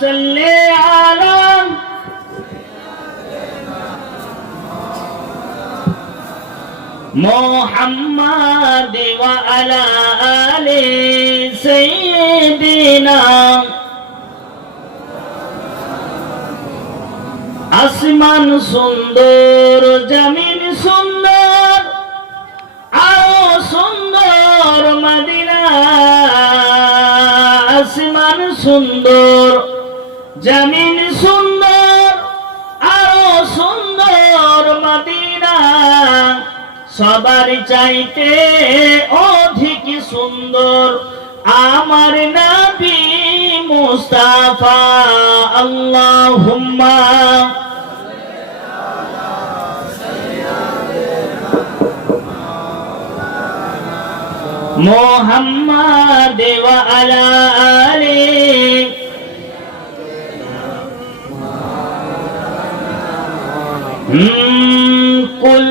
সাল্লি আলা মুহাম্মাদ ওয়া আলা আলি সাইয়্যিদিনা। আসমান সুন্দর, জমিন সুন্দর, আরো সুন্দর মদিনা। আসমান সুন্দর, জমিন সুন্দর, আরো সুন্দর মদিনা। সবার চাইতে অধিক সুন্দর আমার নবী মুস্তাফা। আল্লাহুম্মা মুহাম্মাদ ওয়া আলা আলি। কুল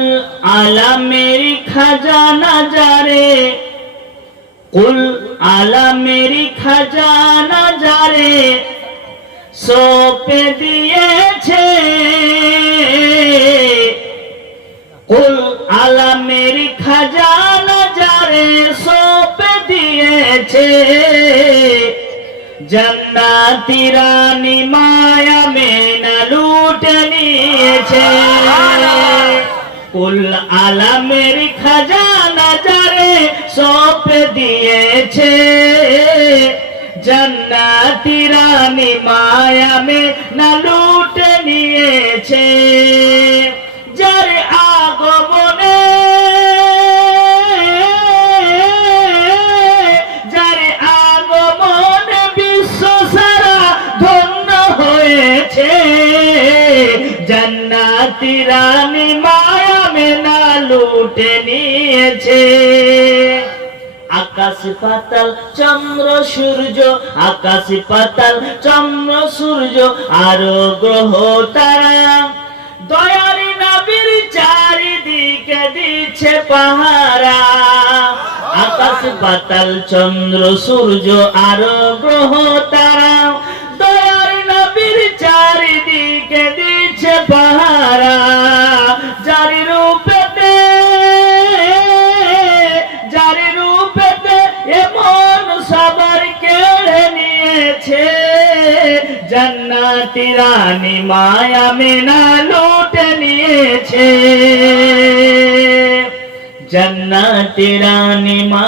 আলা মেরি খজানা জারে, কুল আলা মেরি খজানা জারে সৌঁপে দিয়েছে। কুল আলা মেরি খজানা জারে সৌঁপে দিয়েছে। জান্নাতি রানী মায়া মেনা লুটে নিয়েছে। কুল আলা মেরি খজানা জারে সৌঁপে দিয়েছে। জান্নাতি রানী মায়া মেনা লুটে নিয়েছে। যার আগমনে, যার আগমনে বিশ্ব সারা ধন্য হয়েছে। জান্নাতি রানী মায়া মেনা লুটে নিয়েছে। আকাশ পাতাল চন্দ্র সূর্য, আকাশ পাতাল চন্দ্র সূর্য আরো গ্রহ তারা দয়ার নবীর চারিদিকে দিচ্ছে পাহারা। আকাশ পাতাল চন্দ্র সূর্য আরো গ্রহ তারা দয়ার নবীর চারিদিকে দিচ্ছে পাহারা। যার রূপেতে, যার রূপেতে এমন সবার কেড়ে নিয়েছে। জান্নাতি রানী মায়া মেনা লুটে নিয়েছে। জান্নাতি রানী মা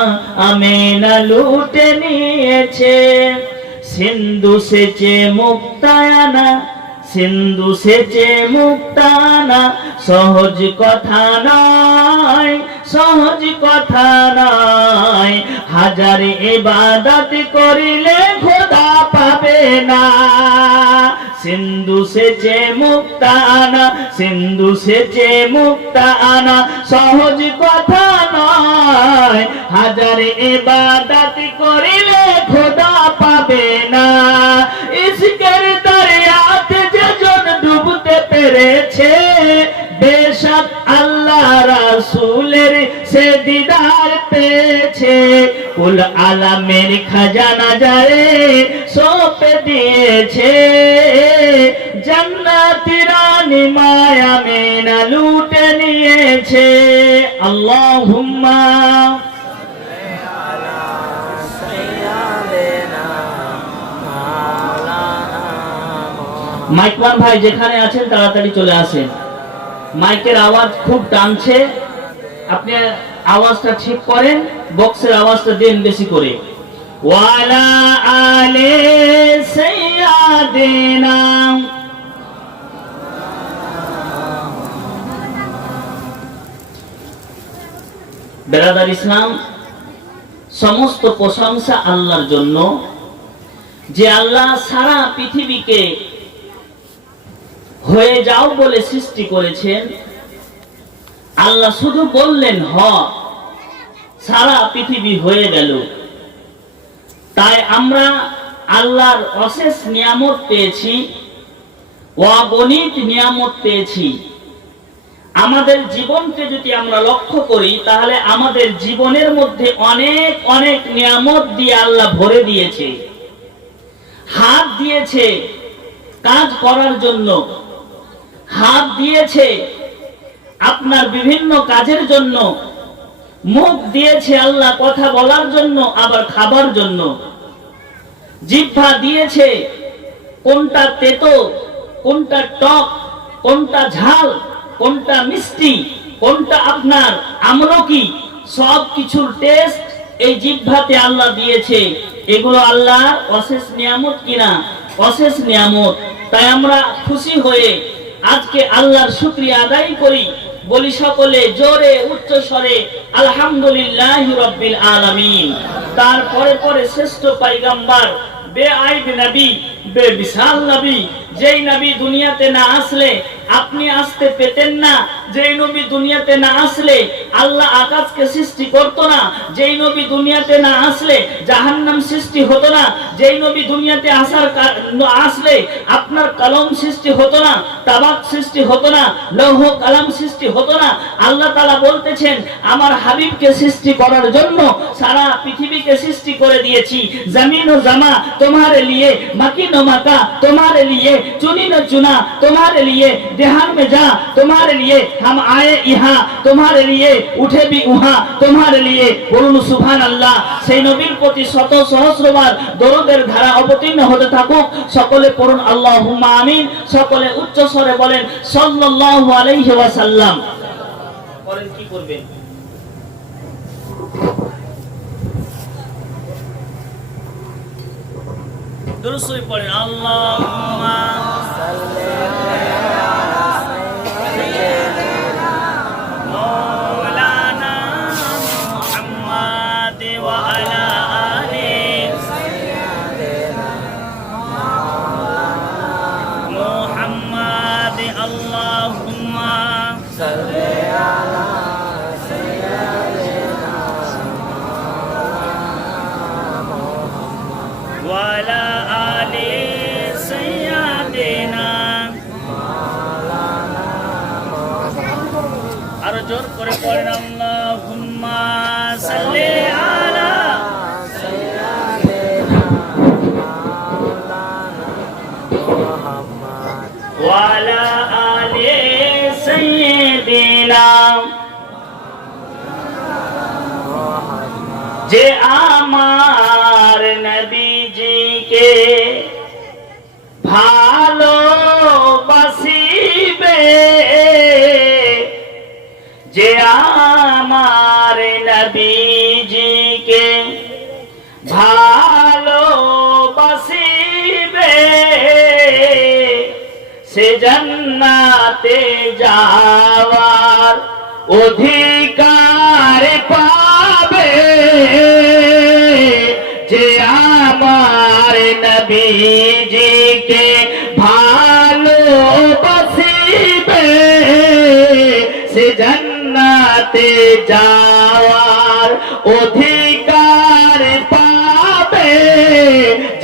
আমেনা লুটে নিয়েছে। সিন্ধু সেচে মুক্তায়ানা, সিন্ধু সেচে মুক্তানা সহজ কথা নয়, সহজ কথা নয়। হাজার ইবাদত করিলে খোদা পাবে না। সিন্ধু সেচে মুক্তানা, সিন্ধু সেচে মুক্তানা সহজ কথা নয়। হাজার ইবাদত করিলে খোদা পাবে না। ইশকের দরিয়াতে যেজন ডুবতে পেরেছে, বেশক আল্লাহ রাসূলের সে দিদার পেয়েছে। কুল আলামের খাজানা জারে সৌঁপে দিয়েছে। জান্নাতি রানী মায়া মেনা লুটে নিয়েছে। আল্লাহুম্মা মাইকমান ভাই যেখানে আছেন তাড়াতাড়ি চলে আসেন। মাইকের আওয়াজ খুব টানছে, আপনি আওয়াজটা ঠিক করেন, বক্সের আওয়াজটা দেন বেশি করে। ওয়ালা আলে সাইয়্যিদিনা। বেরাদার ইসলাম, সমস্ত প্রশংসা আল্লাহর জন্য, যে আল্লাহ সারা পৃথিবীকে হয়ে যাও বলে সৃষ্টি করেছেন। আল্লাহ শুধু বললেন হ, সারা পৃথিবী হয়ে গেল। তাই আমরা আল্লাহর অশেষ নিয়ামত পেয়েছি, অগণিত নিয়ামত পেয়েছি। আমাদের জীবনকে যদি আমরা লক্ষ্য করি তাহলে আমাদের জীবনের মধ্যে অনেক অনেক নিয়ামত দিয়ে আল্লাহ ভরে দিয়েছে। হাত দিয়েছে কাজ করার জন্য, হাত দিয়েছে আপনার বিভিন্ন কাজের জন্য, মুখ দিয়েছে আল্লাহ কথা বলার জন্য আবার খাবার জন্য, জিহ্বা দিয়েছে কোনটা তেতো কোনটা টক কোনটা ঝাল কোনটা মিষ্টি কোনটা আপনার আমলকি সব কিছুর টেস্ট এই জিহ্বাতে আল্লাহ দিয়েছে। এগুলো আল্লাহর অশেষ নিয়ামত কিনা? অশেষ নিয়ামত। তাই আমরা খুশি হয়ে আজকে আল্লাহর শুকরিয়া আদায় করি, বলি সকলে জোরে উচ্চ স্বরে আলহামদুলিল্লাহি রাব্বিল আলামিন। তারপরে পরে শ্রেষ্ঠ পয়গম্বর বেআইব নবী বেমিসাল নবী, যেই নবী দুনিয়াতে না আসলে আপনি আসতে পেতেন না, যেই নবী দুনিয়াতে না আসলে আল্লাহ আকাশকে সৃষ্টি করতো না, যেই নবী দুনিয়াতে না আসলে জাহান্নাম সৃষ্টি হতো না, যেই নবী দুনিয়াতে আসলে আপনার কলম সৃষ্টি হতো না, তাবাক সৃষ্টি হতো না, লৌহ কলম সৃষ্টি হতো না। আল্লাহ তাআলা বলতেছেন আমার হাবিবকে সৃষ্টি করার জন্য সারা পৃথিবীকে সৃষ্টি করে দিয়েছি। জমিন ও জামা তোমারে লিয়ে, মাকিন ও মাকা তোমারে লিয়ে, चुनी न चुना तुम्हारे लिए, देहान में जा तुम्हारे लिए, हम आए यहाँ तुम्हारे लिए, उठे भी वहाँ तुम्हारे लिए। বলুন সুবহানাল্লাহ। সেই নবীর প্রতি শত সহস্রবার দরুদের ধারা অবতীর্ণ হতে থাকুক। সকলে পড়ুন আল্লাহুম্মা আমিন। সকলে উচ্চ স্বরে বলেন সাল্লাল্লাহু আলাইহি ওয়াসাল্লাম। করেন কি করবেন? দুরূদ শরীফ পড়েন আল্লাহুম্মা সাল্লি আলা সাইয়্যিদিনা মাওলানা মুহাম্মাদ ওয়া আলা আলি সাইয়্যিদিনা মাওলানা মুহাম্মাদ। আল্লাহুম্মা সাল্লি আলা সাইয়্যিদিনা মাওলানা ওয়া আলা जोर করে পড়েন আল্লাহুম্মা সাল্লি আলা সাইয়্যিদিনা মাওলানা মুহাম্মদ ওয়া আলা আলি সাইয়্যিদিনা মুহাম্মদ। যে আমার নবীজিকে ভালোবাসিবে, যে আমার নবীজিকে ভালোবাসিবে, সে জান্নাতে যাওয়ার অধিকার পাবে। যে আমার নবীজিকে ভালোবাসিবে, সে জান্নাতে যাওয়ার অধিকার পাবে।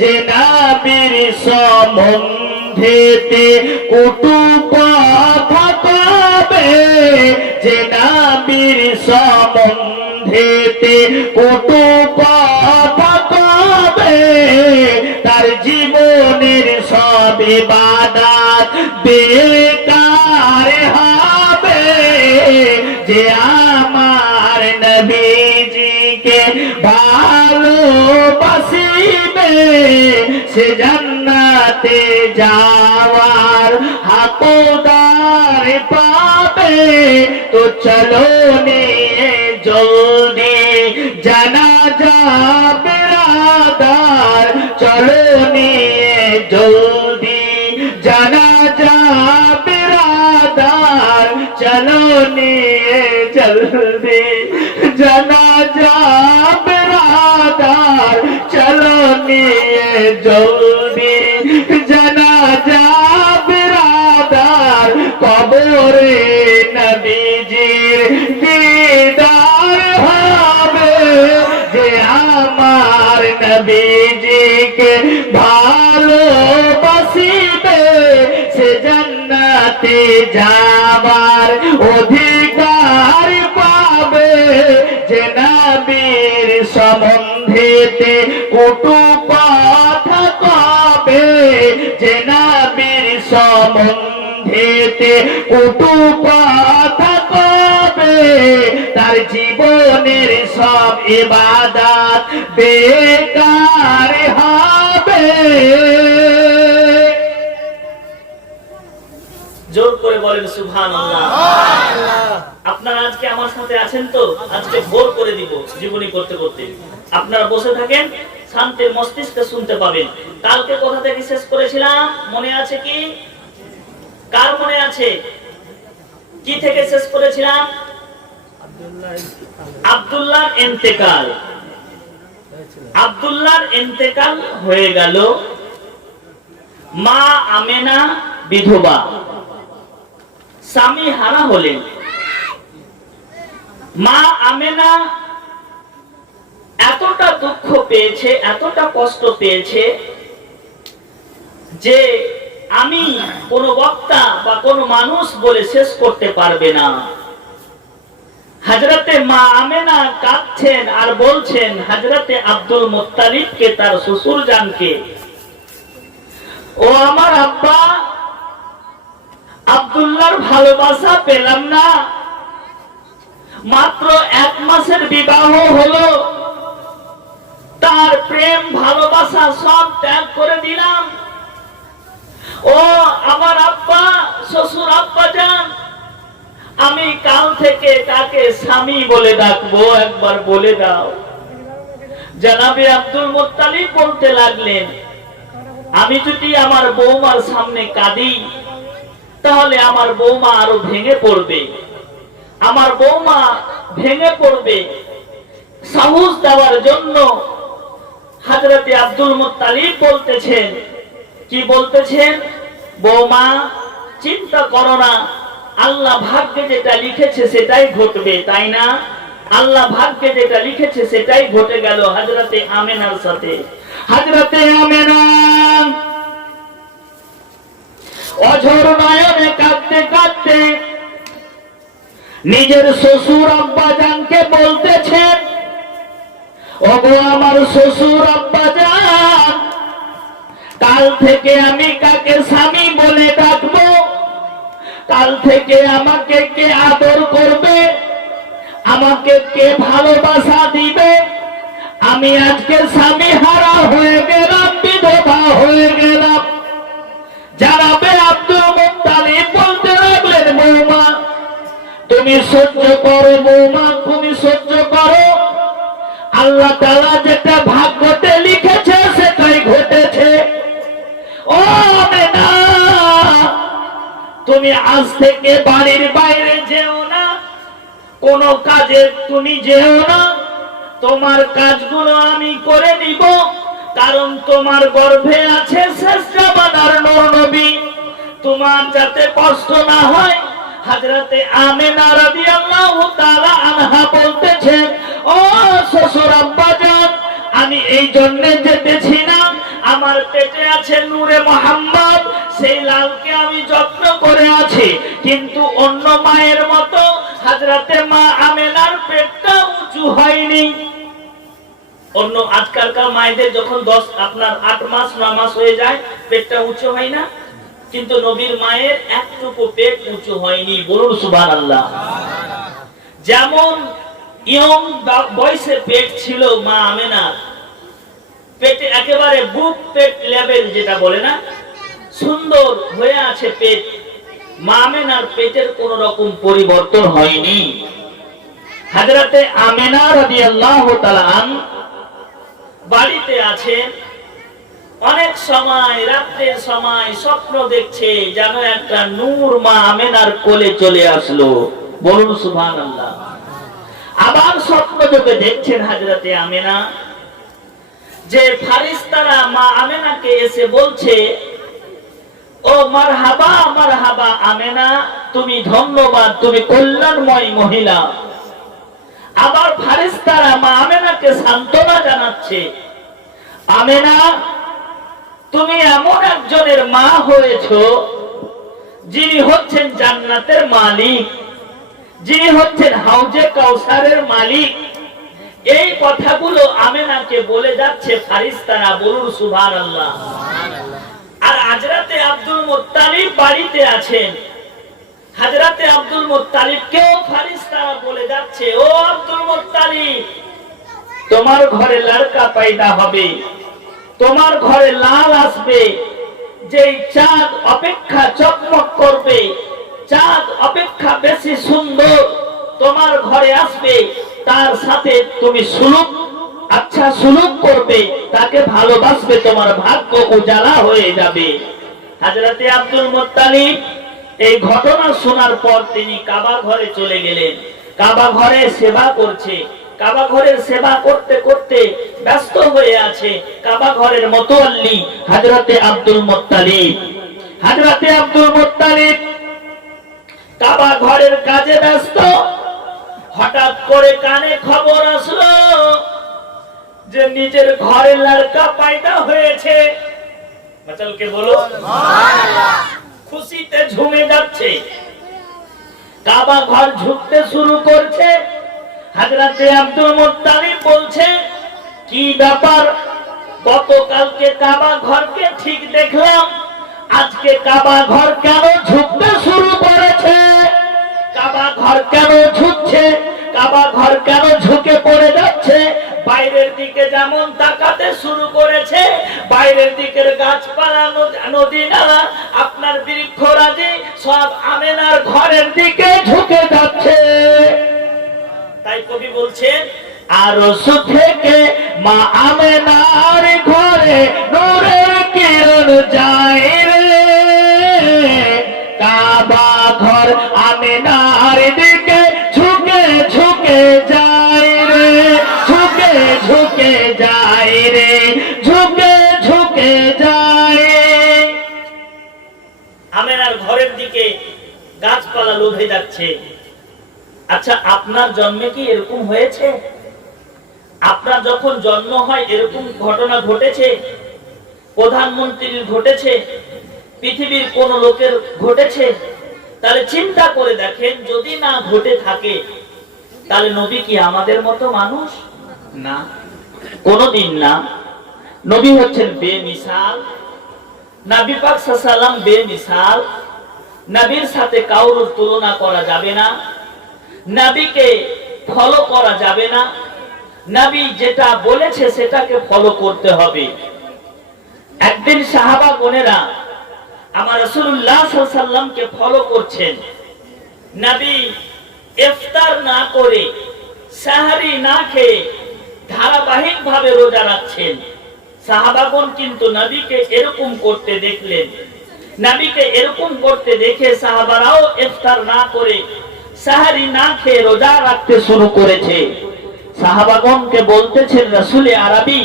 যে নবীর সম্বন্ধেতে কটু কথা কবে, যে নবীর সম্বন্ধেতে কটু কথা কবে, তার জীবনের সব ইবাদত বেকার হবে। যে আমার নবীজিকে ভালোবাসিবে, সে জান্নাতে যাওয়ার হকদার পাবে। তো চলো নিয়ে জলদি জানাজা বিরাদার, চলো নিয়ে জলদি জানাজা বিরাদার, চলো নিয়ে জলদি জানাজা বিরাদার, চলো নিয়ে জলদি জানাজা বিরাদার। কবরে নবীজির দিদার হবে। যে আমার নবীজিকে ভালোবাসিবে, সে জান্নাতে যাবার অধিকার পাবে। যে নবীর সম্বন্ধেতে কটু কথা সম্বন্ধেতে কটু কথা কবে, তার জীবনের সব ইবাদত বেকার হবে। জোর করে বলেন সুবহানাল্লাহ। আপনারা আজকে আমার সাথে আছেন তো? আজকে ভোর করে দিব জীবনী করতে করতে। আপনারা বসে থাকেন, শান্তির মস্তিষ্কে শুনতে পাবেন। কালকে কোথা থেকে শেষ করেছিলাম মনে আছে কি? কার মনে আছে? কি থেকে শেষ করেছিলাম? আব্দুল্লাহর ইন্তেকাল। আব্দুল্লাহর ইন্তেকাল হয়ে গেল। মা আমেনা বিধবা, স্বামী হারা হলেন। মা আমেনা এতটা দুঃখ পেয়েছে, এতটা কষ্ট পেয়েছে যে আমি কোন বক্তা বা কোন মানুষ বলে শেষ করতে পারবে না। হযরতে মা আমেনা কাঁদছেন আর বলছেন হযরতে আব্দুল মুত্তালিবকে, তার শ্বশুর জানকে, ও আমার আব্বা, আব্দুল্লাহর ভালোবাসা পেলাম না। মাত্র 1 মাসের বিবাহ হলো, তার প্রেম ভালোবাসা সব ত্যাগ করে দিলাম। ও আমার আব্বা, শ্বশুর আব্বা জান, আমি কাল থেকে কাকে স্বামী বলে ডাকবো একবার বলে দাও। জনাবে আব্দুল মুত্তালিব বলতে লাগলেন, আমি যদি আমার বৌমার সামনে কাঁদি তাহলে আমার বৌমা আরো ভেঙে পড়বে, আমার বৌমা ভেঙে পড়বে। সাহস দেওয়ার জন্য হযরতে আব্দুল মুত্তালিব বলতেছেন, কি বলতেছেন? বৌমা চিন্তা করো না, আল্লাহ ভাগ্যে যেটা লিখেছে সেটাই ঘটবে, তাই না? আল্লাহ ভাগ্যে যেটা লিখেছে সেটাই ঘটে গেল হযরতে আমেনার সাথে। হযরতে আমেনা অঝর নয়নে কাঁদতে কাঁদতে নিজের শ্বশুর আব্বাজানকে বলতেছেন, ওগো আমার শ্বশুর আব্বাজান, কাল থেকে আমি কাকে স্বামী বলে ডাকবো? কাল থেকে আমাকে কে আদর করবে? আমাকে কে ভালোবাসা দিবে? আমি আজকে স্বামী হারা হয়ে গেলাম, বিধবা হয়ে গেলাম। জনাবে আব্দুল মুত্তালিব বলতে লাগলেন, বৌমা তুমি সহ্য করো, বৌমা তুমি সহ্য করো। আল্লাহ তাআলা যেটা ভাগ্যতে লিখেছে সেটাই ঘটেছে। ও আমেনা, তুমি আজ থেকে বাড়ির বাইরে যেও না, কোন কাজে তুমি যেও না, তোমার কাজগুলো আমি করে নিব, কারণ তোমার গর্ভে আছে শেষ জামানার নূর নবী, তোমার যাতে কষ্ট না হয়। হযরতে আমেনা রাদিয়াল্লাহু তাআলা আনহা বলতেছেন, ও শ্বশুর আব্বাজান, আমি এই জন্য যেতেছি না, আমার পেটে আছে নূরে মুহাম্মদ, সেই লালকে আমি যত্ন করে আছি। কিন্তু অন্য মায়ের মতো হযরতে মা আমেনার পেটটা উঁচু হয়নি। অন্য আজকালকার মায়েদের যখন 8 মাস 9 মাস হয়ে যায় পেটটা উঁচু হয় না, কিন্তু নবীর মায়ের একটুকু পেট উঁচু হয়নি। বলুন সুবহানাল্লাহ। যেমন ইয়ং বয়সে পেট ছিল মা আমেনার, পেটে একেবারে বুক পেট লেভেল যেটা বলে না, সুন্দর হয়ে আছে পেট। মা আমেনার পেটের কোন রকম পরিবর্তন হয়নি। হযরতে আমেনা রাদিয়াল্লাহু তাআলা বাড়িতে আছেন। অনেক সময় রাতের সময় স্বপ্ন দেখছে যেন একটা নূর মা আমেনার কোলে চলে আসলো। বলুন সুবহানাল্লাহ। আবার স্বপ্ন যোগে দেখছেন হযরতে আমেনা যে ফারিস্তারা মা আমেনাকে এসে বলছে, ও মারহাবা মারহাবা আমেনা, তুমি ধন্যবাদ, তুমি কল্যাণময় মহিলা। আবার ফারিস্তারা মা আমেনাকে সান্ত্বনা জানাচ্ছে, আমেনা তুমি এমন একজনের মা হয়েছো যিনি হচ্ছেন জান্নাতের মালিক, যিনি হচ্ছেন হাউজে কাউসারের মালিক। এই কথাগুলো আমেনাকে বলে যাচ্ছে ফারিস্তারা। বলুন সুবহানাল্লাহ। আর হযরতে আব্দুল মুত্তালিব বাড়িতে আছেন। হযরতে আব্দুল মুত্তালিবকেও ফেরেশতারা বলে যাচ্ছে, ও আব্দুল মুত্তালিব, তোমার ঘরে লড়কা পয়দা হবে, তোমার ঘরে লাল আসবে, যেই চাঁদ অপেক্ষা চকমক করবে, চাঁদ অপেক্ষা বেশি সুন্দর তোমার ঘরে আসবে, তার সাথে তুমি সুলুক, আচ্ছা সুলুক করবে, তাকে ভালোবাসবে, তোমার ভাগ্য উজালা হয়ে যাবে। হযরতে আব্দুল মুত্তালিব এই ঘটনা শোনার পর তিনি কাবা ঘরে চলে গেলেন। কাবা ঘরে সেবা করছে, কাবা ঘরের সেবা করতে করতে ব্যস্ত হয়ে আছে কাবা ঘরের মুতাওয়াল্লি হযরতে আব্দুল মুত্তালিব। হযরতে আব্দুল মুত্তালিব কাবা ঘরের কাজে ব্যস্ত। হঠাৎ করে কানে খবর আসলো যে নিজের ঘরে লড়কা পয়দা হয়েছে। মাতালকে বলো সুবহানাল্লাহ। খুশিতে ঝুমে যাচ্ছে, কাবা ঘর ঝুঁকতে শুরু করছে। হযরতে আব্দুল মুত্তালিব বলছে, কি ব্যাপার, গতকালকে কাবা ঘরকে ঠিক দেখলাম, আজকে কাবা ঘর কেন ঝুঁকতে শুরু করেছে? কাবা ঘর কেন ঝুঁকছে? কাবা ঘর কেন ঝুঁকে পড়ে যাচ্ছে? বাইরের দিকে যেমন তাকাতে শুরু করেছে, বাইরের দিকের গাছপালা, নদী নালা, আপনার বৃক্ষরাজি সব আমেনার ঘরের দিকে ঝুঁকে যাচ্ছে। তাই কবি বলছেন, আরশ থেকে মা আমেনার ঘরে নূরের কিরণ যায় রে, কাবা ঘর আমেনার দিকে ঝুঁকে ঝুঁকে যায় রে, ঝুঁকে ঝুঁকে যায় রে, ঝুঁকে ঝুঁকে যায়। আমেনার ঘরের দিকে গাছপালা লোভে যাচ্ছে। আচ্ছা, আপনার জন্মে কি এরকম হয়েছে? আপনার যখন জন্ম হয় এরকম ঘটনা ঘটেছে? প্রধানমন্ত্রীর ঘটেছে? পৃথিবীর কোন লোকের ঘটেছে? তাহলে চিন্তা করে দেখেন, যদি না ঘটে থাকে তাহলে নবী কি আমাদের মতো মানুষ? না, কোনদিন না। নবী হচ্ছেন বেমিসাল। নবী পাক সাল্লাল্লাহু আলাইহি ওয়াসাল্লাম বেমিসাল। নবীর সাথে কারোর তুলনা করা যাবে না। নবীকে ফলো করা যাবে না। নবী যেটা বলেছে সেটাকে ফলো করতে হবে। একদিন সাহাবাগণেরা আমার রাসূলুল্লাহ সাল্লাল্লাহু আলাইহি ওয়াসাল্লামকে ফলো করছেন। নবী ইফতার না করে, সাহরি না খেয়ে ধারাবাহিকভাবে রোজা রাখছেন। সাহাবাগণ কিন্তু নবীকে এরকম করতে দেখলেন। নবীকে এরকম করতে দেখে সাহাবারাও ইফতার না করে, সাহরি না খেয়ে রোজা রাখতে শুরু করেছে। সাহাবাগণকে বলতেছেন রাসূলে আরবি,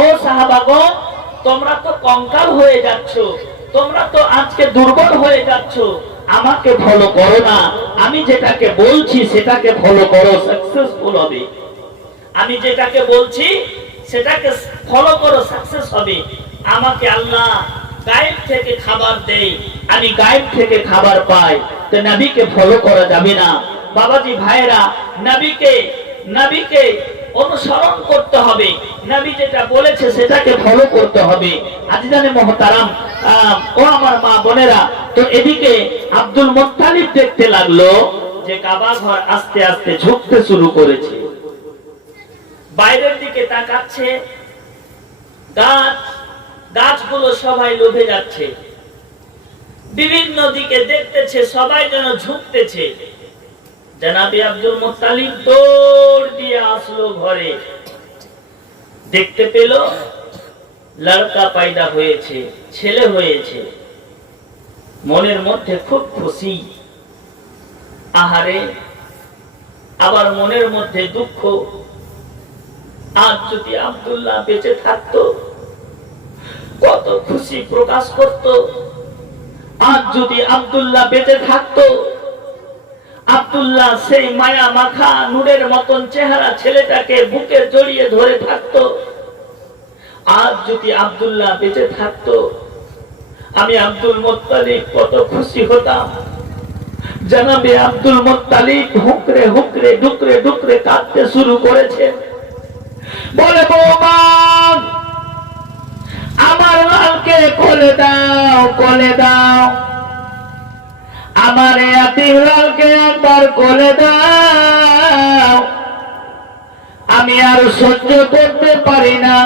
ও সাহাবাগণ, তোমরা তো কঙ্কাল হয়ে যাচ্ছ, তোমরা তো আজকে দুর্বল হয়ে যাচ্ছ, আমাকে ফলো করো না। আমি যেটাকে বলছি সেটাকে ফলো করো, সাকসেসফুল হবে। আমি যেটাকে বলছি সেটাকে ফলো করো, সাকসেস হবে। আমাকে আল্লাহ গায়েব থেকে খাবার দেয়, আমি গায়েব থেকে খাবার পাই, তো নবীকে ফলো করা যাবে না। বাবাজি ভাইরা, নবীকে অনুসরণ করতে হবে, নবী যেটা বলেছে সেটাকে ফলো করতে হবে। আজিজানে মুহতারাম, ও আমার মা বোনেরা, তো এদিকে আব্দুল মুত্তালিব দেখতে লাগলো যে কাবা ঘর আস্তে আস্তে ঝুঁকতে শুরু করেছে। বাইরের দিকে তাকাচ্ছে, গাছগুলো সবাই লোভে যাচ্ছে, বিভিন্ন দিকে দেখতেছে, সবাই যেন ঝুঁকতেছে। জনাবে আব্দুল মুত্তালিব দৌড় দিয়ে আসলো ঘরে, দেখতে পেল লড়কা পয়দা হয়েছে, ছেলে হয়েছে। মনের মধ্যে খুব খুশি, আহারে, আবার মনের মধ্যে দুঃখ। আজ যদি আব্দুল্লাহ বেঁচে থাকতো কত খুশি প্রকাশ করত। আজ যদি আব্দুল্লাহ বেঁচে থাকতো, আব্দুল্লাহ সেই মায়া মাখা নূরের মতন চেহারা ছেলেটাকে বুকে জড়িয়ে ধরে থাকতো। আজ যদি আব্দুল্লাহ বেঁচে থাকতো, আমি আব্দুল মুত্তালিব কত খুশি হতাম। জনাবে আব্দুল মুত্তালিব হুকরে হুকরে ডুকরে ডুকরে কাঁদতে শুরু করেছে। বলে, বৌমা, আমার আমার লালকে কোলে দাও, কোলে দাও, আমার এতিম লালকে একবার কোলে দাও, আমি আর সহ্য করতে পারি না,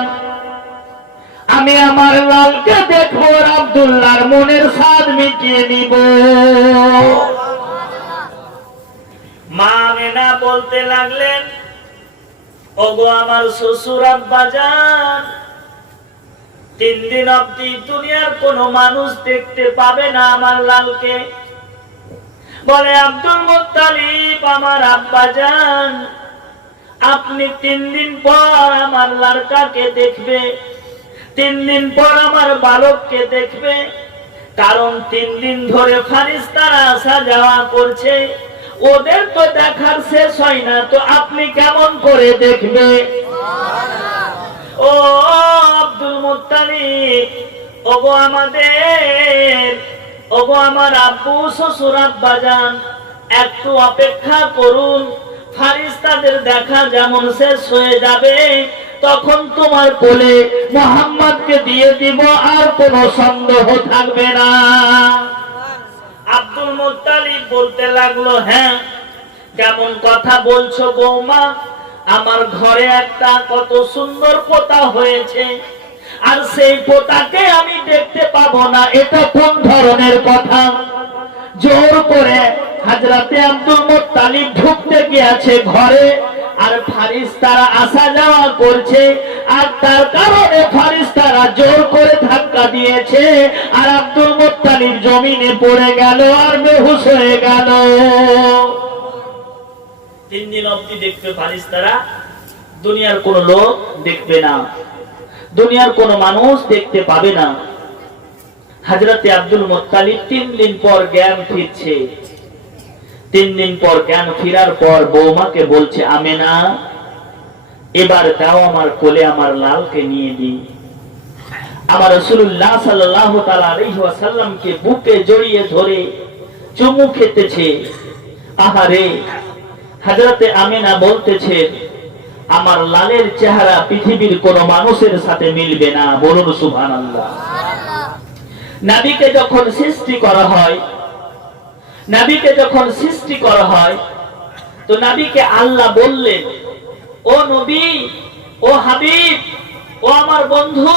আমি আমার লালকে দেখবো, আব্দুল্লাহর মনের স্বাদ মিটিয়ে নিব। মা আমেনা বলতে লাগলেন, ওগো আমার শ্বশুর আব্বাজান, 3 দিন অবধি দুনিয়ার কোনো মানুষ দেখতে পাবে না আমার লালকে। বলে আব্দুল মুত্তালিব, আমার আব্বাজান, আপনি 3 দিন পর আমার লড়কাকে দেখবে, 3 দিন পর আমার বালককে দেখবে, কারণ 3 দিন ধরে ফারিস্তারা আসা যাওয়া করছে, ওদের তো দেখার শেষ হয় না, তো আপনি কেমন করে দেখবে? ও আব্দুল মুত্তালিব, ওগো আমাদের, ওগো আমার আব্বু শ্বশুর আব্বাজান, একটু অপেক্ষা করুন, ফারিস্তাদের দেখা যেমন শেষ হয়ে যাবে, তখন তোমার কোলে মুহাম্মদকে দিয়ে দিব, আর কোনো সন্দেহ থাকবে না। আব্দুল মুত্তালিব বলতে লাগলো, হ্যাঁ, কেমন কথা বলছো বৌমা, আমার ঘরে একটা কত সুন্দর পোতা হয়েছে, আর সেই পোতাকে আমি দেখতে পাবো না, এটা কোন ধরনের কথা? জোর করে হযরতে আব্দুল মুত্তালিব ঢুকতে গিয়েছে ঘরে, আর ফারিস্তারা আসা যাওয়া করছে, আর তার কারণে ফারিস্তারা জোর করে ধাক্কা দিয়েছে, আর আব্দুল মুত্তালিব জমিনে পড়ে গেল আর বেহুশ হয়ে গেল। 3 দিন অবধি দেখবে ফারিস্তারা, দুনিয়ার কোন লোক দেখবে না, দুনিয়ার কোন মানুষ দেখতে পাবে না। হযরতে আব্দুল মুত্তালিব 3 দিন পর জ্ঞান ফিরছে। 3 দিন পর জ্ঞান ফিরার পর বৌমাকে বলছে, আমেনা, এবার দাও আমার কোলে আমার লালকে নিয়ে দিই। আমার রাসূলুল্লাহ সাল্লাল্লাহু তাআলা আলাইহি ওয়াসাল্লামকে বুকে জড়িয়ে ধরে চুমু খেতেছে। আহারে, হযরতে আমেনা বলতেছে, আমার লালের চেহারা পৃথিবীর কোন মানুষের সাথে মিলবে না। বলুন সুবহানাল্লাহ। নবীকে যখন সৃষ্টি করা হয়, নবীকে যখন সৃষ্টি করা হয়, তো নবীকে আল্লাহ বললেন, ও নবী, ও হাবিব, ও আমার বন্ধু,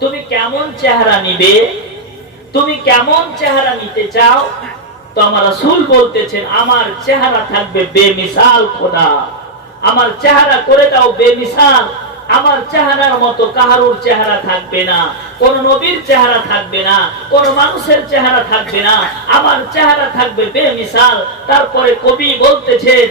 তুমি কেমন চেহারা নিবে, তুমি কেমন চেহারা নিতে চাও? তো আমার রাসূল বলতেছেন, আমার চেহারা থাকবে বেমিসাল খোদা, আমার চেহারা করে দাও বেমিসাল, আমার চেহারার মতো কাহারুর চেহারা থাকবে না, কোন নবীর চেহারা থাকবে না, কোন মানুষের চেহারা থাকবে না, আমার চেহারা থাকবে বেমিসাল। তারপরে কবি বলতেছেন,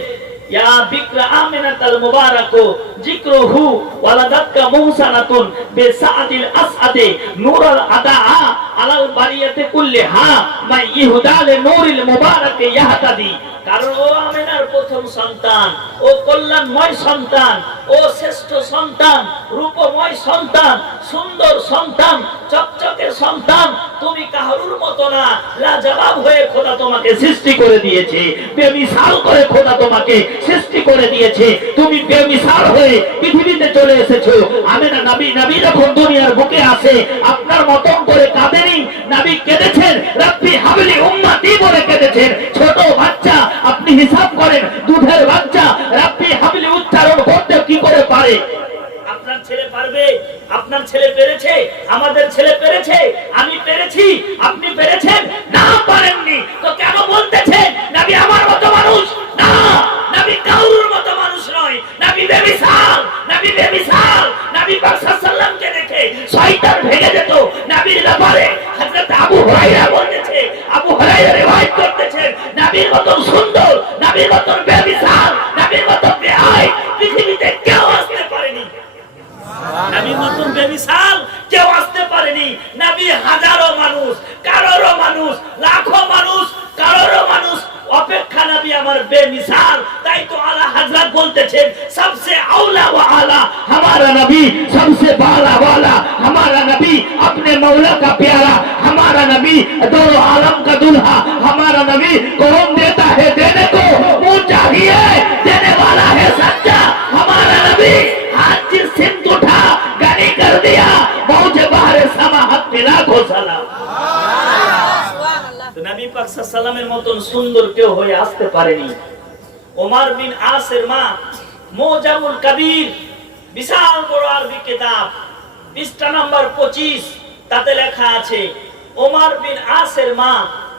ইয়া বিকরা আমিনাতাল মুবারাকু যিকরুহু ওয়ালাদাতকা মুহসানাতুন বিসাআদিল আসআদে নূরাল আদাআ আলাল বারিয়াতি কুল্লিহা মা ইহদাল নূরিল মুবারাকে ইয়াহতাদি। কারণ ও আমিনার প্রথম সন্তান, ও কল্যাণময় সন্তান, ও শ্রেষ্ঠ সন্তান, রূপময় সন্তান, সুন্দর সন্তান, চকচকে সন্তান, তুমি কাহারুর মতো না, লাজবাব হয়ে খোদা তোমাকে সৃষ্টি করে দিয়েছে, বেমিসাল করে খোদা তোমাকে সৃষ্টি করে দিয়েছে, তুমি বেমিসাল হয়ে পৃথিবীতে চলে এসেছো। আমিনা নবী, নবী যখন দুনিয়ার বুকে আসে, আপনার মতন করে কাঁদেনি, নবী কেঁদেছেন, রব্বি হাবলি উম্মতি বলে কেঁদেছেন। ছোট বাচ্চা, আপনি হিসাব করেন, দুধের বাচ্চা রব্বি হাবলি উচ্চারণ করতে কি করে পারে? আপনার ছেলে পারবে? আপনার ছেলে পেরেছে? আমাদের ছেলে পেরেছে? আমি পেরেছি? আপনি পেরেছেন? না, পারেননি। তো কেন বলতেছেন নবী আমার মতো মানুষ? না, নবী কাউর মতো মানুষ নয়, নবী বেমিসাল, নবী বেমিসাল। নবী পাক সাল্লাল্লাহু আলাইহি ওয়াসাল্লামকে দেখে শয়তান ভেঙে যেত। নবীর ব্যাপারে হযরত আবু হুরায়রা বলতেছে, আবু হুরায়রা রিওয়ায়াত করতেছেন, নবীর মতো সুন্দর, নবীর মতো বেমিসাল, নবীর মতো বেহায়া পৃথিবীতে কেউ আসতে পারেনি। নবীর মতো বেমিসাল কেউ আসতে পারেনি। নবী হাজারো মানুষ, কারোরও মানুষ, লাখো মানুষ, কারোরও মানুষ অপেক্ষা নবী আমার বেমিসাল। তাই তো আলা হযরত বলতেছেন, सबसे औला व आला हमारा नबी, सबसे बाला वाला हमारा नबी, अपने मौला का प्यारा हमारा नबी, दोनों आलम का दुल्हा हमारा नबी। कौन देता है देने को, मुंह चाहिए देने वाला है सच्चा हमारा नबी। हाथ जिस सिमत उठा गानी कर दिया, मौज बहारे समा সাল্লামের মতন সুন্দর কেউ হয়ে আসতে পারেনি। ওমর বিন আসের মা, মুজামুল কবির, বিশাল বড় আরবি কিতাব, পৃষ্ঠা নাম্বার 25, তাতে লেখা আছে ওমর বিন আসের মা।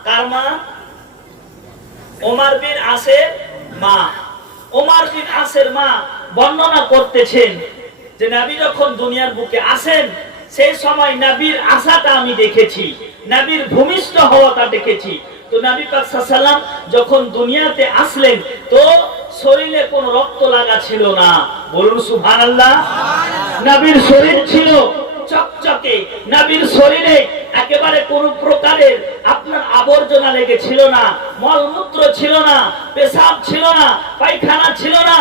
কার মা? ওমর বিন আসের মা। ওমর বিন আসের মা বর্ণনা করতেছেন যে নবী যখন দুনিয়ার বুকে আসেন সেই সময় নবীর আশাটা আমি দেখেছি, নবীর ভূমিষ্ঠ হওয়াটা দেখেছি। তো নবী পাক সাল্লাল্লাহু আলাইহি ওয়াসাল্লাম যখন দুনিয়াতে আসলেন তো শরীরে কোনো রক্ত লাগা ছিল না। বলুন সুবহানাল্লাহ। নবীর শরীর ছিল চকচকে, নবীর শরীরে একেবারে কোনো প্রকারের আপনার আবর্জনা লেগেছিল না, মলমূত্র ছিল না, পেশাব ছিল না, পায়খানা ছিল না,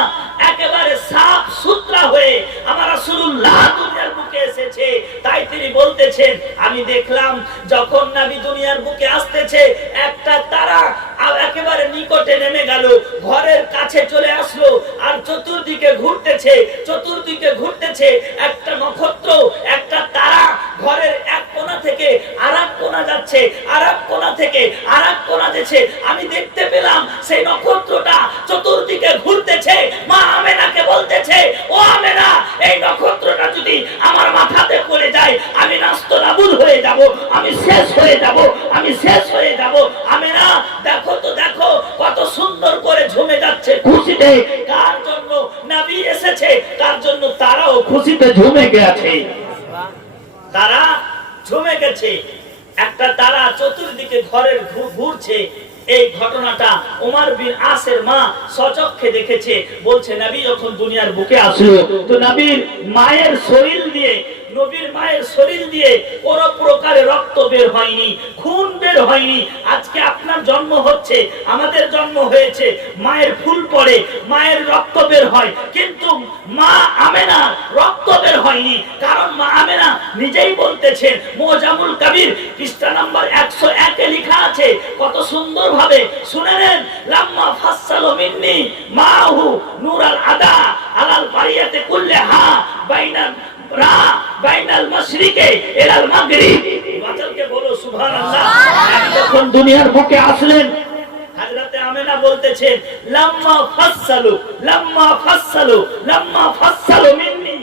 একেবারে সাফ সুতরা হয়ে আমার রাসূলুল্লাহ দুনিয়ার বুকে এসেছে। তাই তিনি বলতেছেন, আমি দেখলাম যখন নবী দুনিয়ার বুকে আসতেছে একটা তারা একেবারে নিকটে নেমে গেল, ঘরের কাছে চলে আসলো, আর চতুর্দিকে ঘুরতেছে, চতুর্দিকে ঘুরতেছে একটা নক্ষত্র, একটা তারা ঘরের এক কোণা থেকে আরেক কোণা যাচ্ছে, আরেক কোণা থেকে আরেক কোণা যাচ্ছে। আমি দেখতে পেলাম সেই নক্ষত্রটা চতুর্দিকে ঘুরতেছে। মা আমেনাকে বলতেছে, ও আমেনা, এই নক্ষত্রটা যদি আমার মাথাতে পড়ে যায় আমি নাস্তানাবুদ হয়ে যাব, আমি শেষ হয়ে যাব, আমি শেষ হয়ে যাব। আমেনা দেখো তো, দেখো কত সুন্দর করে ঝুমে যাচ্ছে খুশিতে। কার জন্য? নবী এসেছে, তার জন্য তারাও খুশিতে ঝুমে গেছে, তারা ঝুমে গেছে। একটা তারা চতুর্দিকে ঘরের ঘুরছে। এই ঘটনাটা ওমর বিন আসের মা সচক্ষে দেখেছে। বলছে নবী যখন দুনিয়ার বুকে আসলো তো নবীর মায়ের শরীর দিয়ে, নবীর মায়ের শরীর দিয়ে কোন প্রকারে রক্ত বের হয়নি, খুন বের হয়নি। আজকে আপনার জন্ম হচ্ছে, আমাদের জন্ম হয়েছে, মায়ের ফুল পড়ে, মায়ের রক্ত বের হয়, কিন্তু মা আমেনা রক্ত বের হয়নি। কারণ মা আমেনা নিজেই বলতেছেন, মুজামুল কবির পৃষ্ঠা নাম্বার 101 এ লেখা আছে, কত সুন্দর ভাবে শুনে নেন। লাম্মা ফাসসালু মিন্নি মাহু নূরাল আদা আলাল বারিয়াতে কুল্লাহা বাইনা বাইনাল মাশরিকে ইলাল মাগরিব। ওয়াজলকে বলো সুবহানাল্লাহ। যখন দুনিয়ার বুকে আসলেন হযরতে আমেনা বলতেছেন, লাম্মা ফাসসালু, লাম্মা ফাসসালু, লাম্মা ফাসসালু মিন্নি,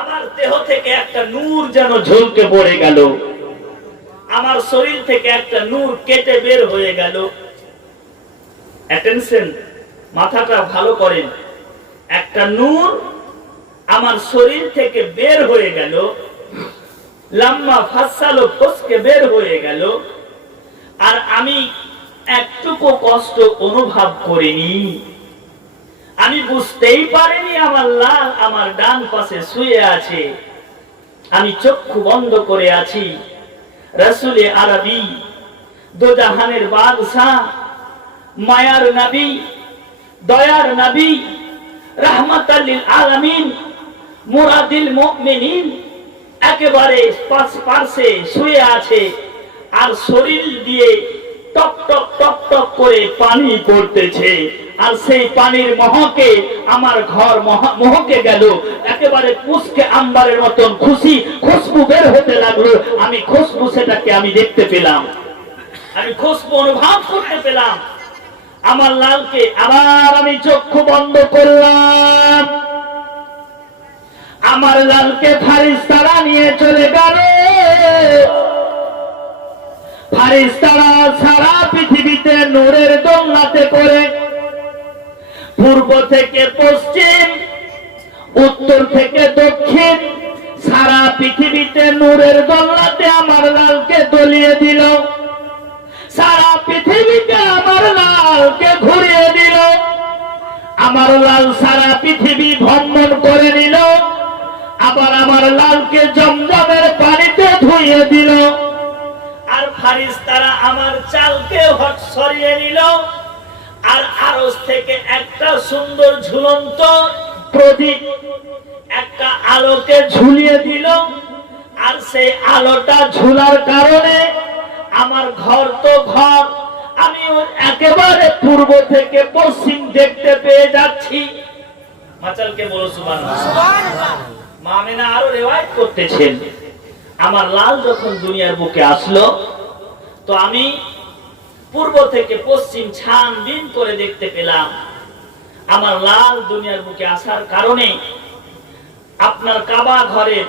আমার দেহ থেকে একটা নূর যেন ঝলকে পড়ে গেল, আমার শরীর থেকে একটা নূর কেটে বের হয়ে গেল। অ্যাটেনশন, মাথাটা ভালো করেন। একটা নূর আমার শরীর থেকে বের হয়ে গেল, লাম্মা ফাসসালু, ফসকে বের হয়ে গেল, আর আমি একটুকু কষ্ট অনুভব করিনি। আমি বুঝতেই পারিনি আমার লাল আমার ডান পাশে শুয়ে আছে, আমি চক্ষু বন্ধ করে আছি। রাসূলে আরবি, দোজাহানের বাদশাহ, মায়ার নবী, দয়ার নবী, রাহমাতাল লিল আলামিন, মুরাদিল মুমিনিন একেবারে পাশে শুয়ে আছে, আর শরীর দিয়ে টপ টপ টপ টপ করে পানি পড়তেছে, আর সেই পানির মহকে আমার ঘর মহকে গেল, একেবারে পুষ্কে আম্বারের মতন খুশবু বের হতে লাগলো। আমি খুশবু, সেটাকে আমি দেখতে পেলাম, আমি খুশবু অনুভব করতে পেলাম। আমার লালকে আবার আমি চক্ষু বন্ধ করলাম, আমার লালকে ফারিস্তারা নিয়ে চলে গেল। ফারিস্তারা সারা পৃথিবীতে নূরের দোলনাতে করে, পূর্ব থেকে পশ্চিম, উত্তর থেকে দক্ষিণ, সারা পৃথিবীতে নূরের দোলনাতে আমার লালকে দলিয়ে দিল, সারা পৃথিবীতে আমার লালকে ঘুরিয়ে দিল। আমার লাল সারা পৃথিবী ভ্রমণ করে নিল, আবার আমার লালকে জমজমের পানিতে ধুইয়ে দিল। আর ফারিস্তারা আমার চালকে সরিয়ে নিল, আর আরশ থেকে একটা সুন্দর ঝুলন্ত প্রদীপ, একটা আলোকে ঝুলিয়ে দিল। আর সেই আলোটা ঝুলার কারণে আমার ঘর তো ঘর, আমি একেবারে পূর্ব থেকে পশ্চিম দেখতে পেয়ে যাচ্ছি। মাচালকে বলো সুবহানাল্লাহ। মা আমেনা আরো রিওয়ায়াত করতেছেন, আমার লাল যখন দুনিয়ার বুকে আসলো তো আমি পূর্ব থেকে পশ্চিম ছানবিন করে দেখতে পেলাম। আমার লাল দুনিয়ার বুকে আসার কারণে আপনার কাবা ঘরের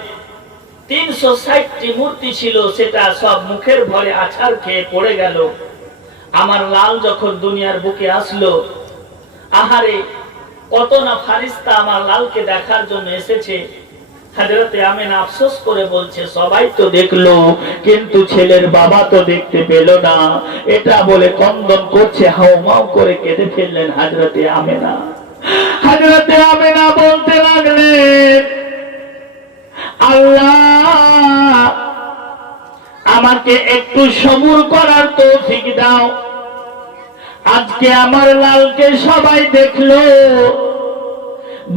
360টি মূর্তি ছিল, সেটা সব মুখের ভরে আছাড় খেয়ে পড়ে গেল। আমার লাল যখন দুনিয়ার বুকে আসলো, আহারে কত না ফারিস্তা আমার লালকে দেখার জন্য এসেছে। হযরতে আমেনা আফসোস করে বলছে, সবাই তো দেখলো কিন্তু ছেলের বাবা তো দেখতে পেল না। এটা বলে কন্দন করছে, হাউমাউ করে কেঁদে ফেললেন হযরতে আমেনা। হযরতে আমেনা বলতে লাগলেন, আল্লাহ আমাকে একটু সবুর করার তৌফিক দাও। আজকে আমার লালকে সবাই দেখলো,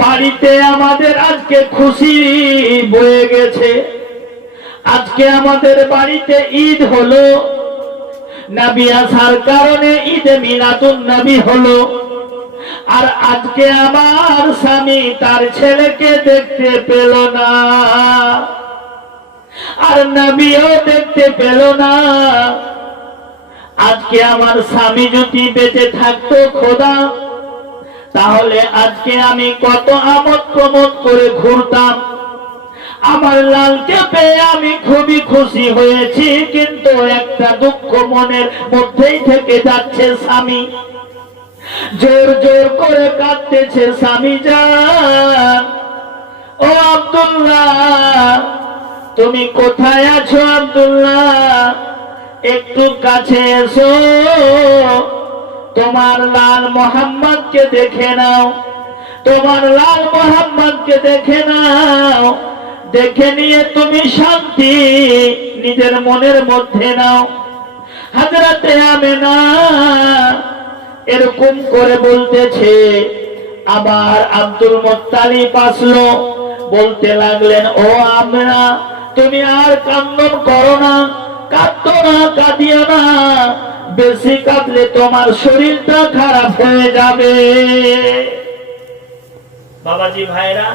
বাড়িতে আমাদের আজকে খুশি বয়ে গেছে। আজকে আমাদের বাড়িতে ঈদ হলো, নবী আসার কারণে ঈদে মিলাদুন নবী হলো। আর আজকে আমার স্বামী তার ছেলেকে দেখতে পেল না, আর নবীও দেখতে পেল না। আজকে আমার স্বামী যদি বেঁচে থাকতো খোদা, তাহলে আজকে আমি কত আমোদ প্রমোদ করে ঘুরতাম। আমার লালকে পেয়ে আমি খুবই খুশি হয়েছি, কিন্তু একটা দুঃখ মনের মধ্যেই থেকে যাচ্ছে। স্বামী জোর জোর করে কাঁদতেছে, স্বামী জান, ও আব্দুল্লাহ তুমি কোথায় আছো? আব্দুল্লাহ একটু কাছে এসো, তোমার লাল মোহাম্মদকে দেখে নাও, তোমার লাল মোহাম্মদকে দেখে নাও। দেখে নিয়ে তুমি শান্তি নিজের মনের মধ্যে নাও। হযরতে আমেনা এরকম করে বলতেছে। আবার আব্দুল মুত্তালিব আসলো, বলতে লাগলেন, ও আমেনা তুমি আর কান্না করো না, কাঁদো না, কাঁদিও না, বেশি কাঁদলে তোমার শরীরটা খারাপ হয়ে যাবে। বাবাজি ভাইরা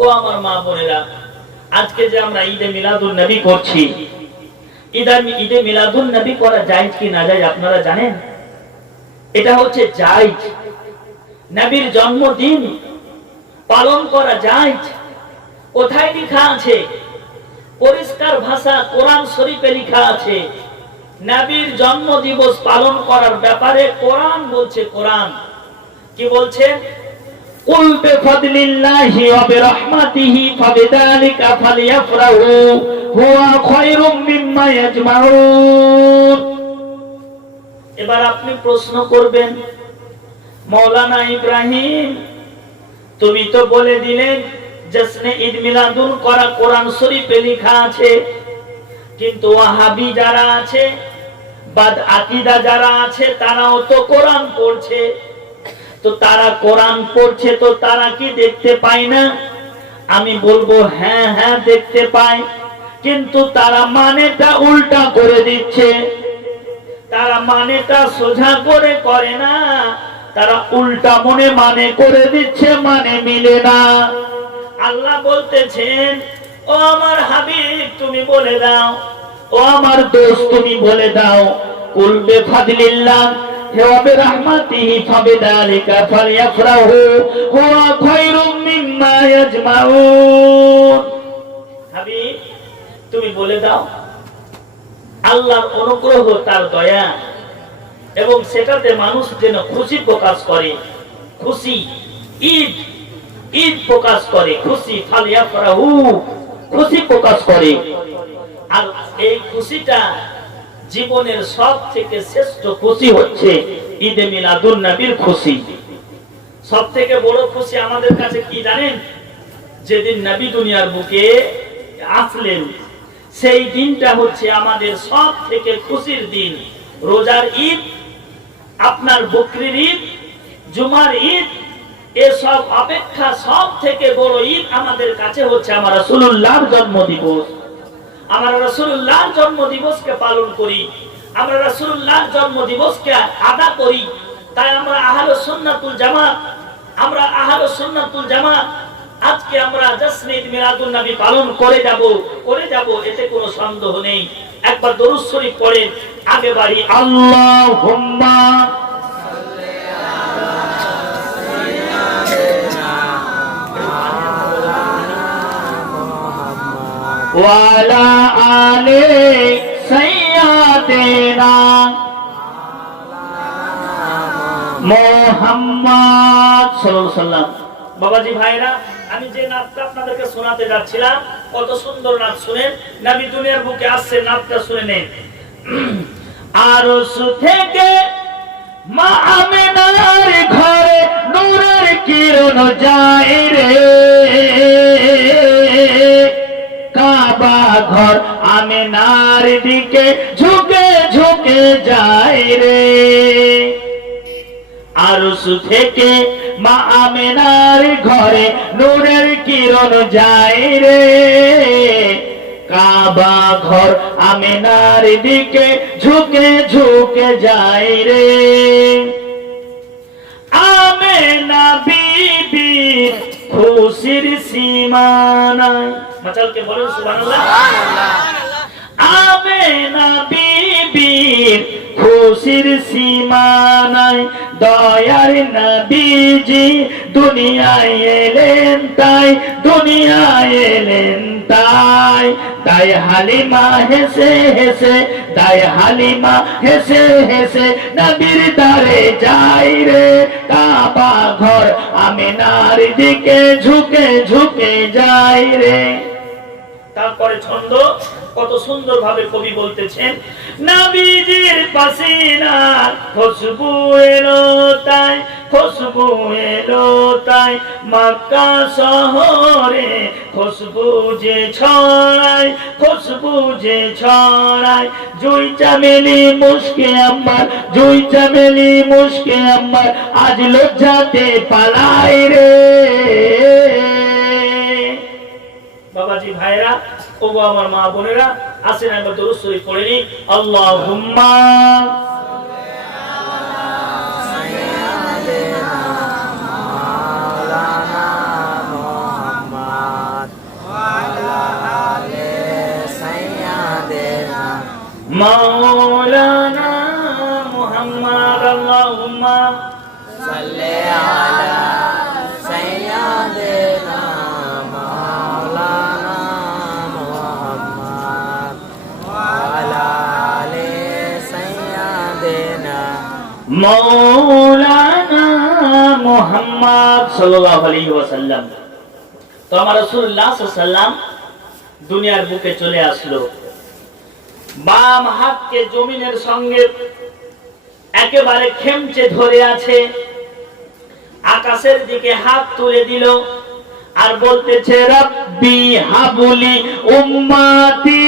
ও আমার মা বোনেরা, আজকে যে আমরা ঈদে মিলাদুন নবী করছি, ঈদে মিলাদুন নবী করা জায়েজ কি না জায়েজ আপনারা জানেন? এটা হচ্ছে জায়েজ। নবীর জন্মদিন পালন করা জায়েজ। কোথায় লেখা আছে? পরিষ্কার ভাষা কোরআন শরীফে লেখা আছে, নবীর জন্ম দিবস পালন করার ব্যাপারে কোরআন বলছে। কোরআন কি বলছে? কুল বিফাদলিল্লাহি ওয়া বিরহমাতিহি ফাবিযালিকা ফালইফরাহু হুয়া খায়রুম মিম্মা ইয়াজমাউন। এবার আপনি প্রশ্ন করবেন, মাওলানা ইব্রাহিম তুমি তো বলে দিলেন জশ্নে ঈদ মিলাদুন করা কোরআন শরীফে লেখা আছে, কিন্তু ওয়াহাবি যারা আছে, বাদ আকীদা যারা আছে, তারাও তো কোরআন পড়ছে। তো তারা কোরআন পড়ছে, তো তারা কি দেখতে পায় না? আমি বলবো হ্যাঁ হ্যাঁ দেখতে পায়, কিন্তু তারা মানেটা উল্টা করে দিচ্ছে। তারা মানেটা সোজা করে করে না, তারা উল্টা মানে করে দিচ্ছে, মানে মিলে না। আল্লাহ বলতেছেন, ও আমার হাবিব তুমি বলে দাও, ও আমার দোস্ত তুমি বলে দাও, কুল বিফাদলিল্লাহ ওয়া বিরহমাতিহি ফাবিযালিকা ফালইফরাহু হুয়া খায়রুম মিম্মা ইয়াজমাউন। হাবিব তুমি বলে দাও, আল্লাহর অনুগ্রহ, তার দয়া, এবং সেটাতে মানুষ যেন খুশি প্রকাশ করে। খুশি ঈদ, ঈদ প্রকাশ করে, খুশি ফালইফরাহু খুশি প্রকাশ করে। আর এই খুশিটা জীবনের সব থেকে শ্রেষ্ঠ খুশি হচ্ছে ঈদে মিলাদুন নবীর খুশি। সব থেকে বড় খুশি আমাদের কাছে কি জানেন? যেদিন নবী দুনিয়ার বুকে আসলেন, সেই দিনটা হচ্ছে আমাদের সব থেকে খুশির দিন। রোজার ঈদ, আপনার বকরির ঈদ, জুমার ঈদ, এসব অপেক্ষা সব থেকে বড় ঈদ আমাদের কাছে হচ্ছে আমার রাসূলুল্লাহর জন্ম দিবস। আমরা রাসূলুল্লাহর জন্ম দিবসকে পালন করি, আমরা রাসূলুল্লাহর জন্ম দিবসকে আদা করি। তাই আমরা আহলুস সুন্নাতুল জামাত, আমরা আহলুস সুন্নাতুল জামাত আজকে আমরা জশ্নে ঈদ মিলাদুন নবী পালন করে যাব, এতে কোনো সন্দেহ নেই। একবার দরুদ শরীফ পড়েন, আগে বাড়ি আল্লাহুম্মা ওয়ালা আলে সাইয়্যিদিনা মুহাম্মদ সাল্লাল্লাহু আলাইহি ওয়াসাল্লাম। বাবাজি ভাইরা, আমি যে নাতটা আপনাদেরকে শোনাতে যাচ্ছিলাম, কত সুন্দর নাত শুনেন। নবী দুনিয়ার বুকে আসছে, নাতটা শুনে নেন। আরশ থেকে মা আমিনার ঘরে নূরের কিরণ যায় রে, কাবা ঘর আমিনার দিকে ঝুঁকে ঝুঁকে যায় রে। আরশ থেকে মা আমিনার ঘরে নূরের কিরণ যায় রে, কাবা ঘর আমিনার দিকে ঝুঁকে ঝুঁকে যায় রে। আমিনা বিবি খুশির সীমা নাই। মাচালকে বলেন সুবহানাল্লাহ। আমিনা বিবির খুশির সীমা নাই, দয়ার নবীজি দুনিয়ায় এলেন তাই, দুনিয়ায় এলেন তাই। তাই হালিমা হেসে হেসে, তাই হালিমা হেসে হেসে নবীর দ্বারে যাই রে, কাবা ঘর আমিনার দিকে ঝুঁকে ঝুঁকে যাই রে। তারপরে ছন্দ কত সুন্দর ভাবে কবি বলতেছেন, নবীজির পাসিনা খুশবু এলো তাই, খুশবু এলো তাই, মক্কা শহরে খুশবু যে ছড়ায়, খুশবু যে ছড়ায়। জুই চামেলি মুশকে আম্মার, জুই চামেলি মুশকে আম্মার, আজ লজ্জাতে পালাই রে। বাবাজি ভাইরা, ওগো আমার মা বোনেরা, আসেন একবার দরুদ শরীফ পড়ে নি। আল্লাহুম্মা মাওলানা মুহাম্মদ, আল্লাহুম্মা সাল্লি আলা সাইয়্যিদিনা মাওলানা মুহাম্মদ ওয়া আলা আলি সাইয়্যিদিনা মাওলানা মুহাম্মদ সাল্লাল্লাহু আলাইহি ওয়াসাল্লাম। তো আমার রাসূলুল্লাহ সাল্লাল্লাহু আলাইহি ওয়াসাল্লাম দুনিয়ার বুকে চলে আসলো। বাম হাতকে জমিনের সঙ্গে একেবারে খেমচে ধরে আছে, আকাশের দিকে হাত তুলে দিল আর বলতেছে, রব্বি হাবলি উম্মতি,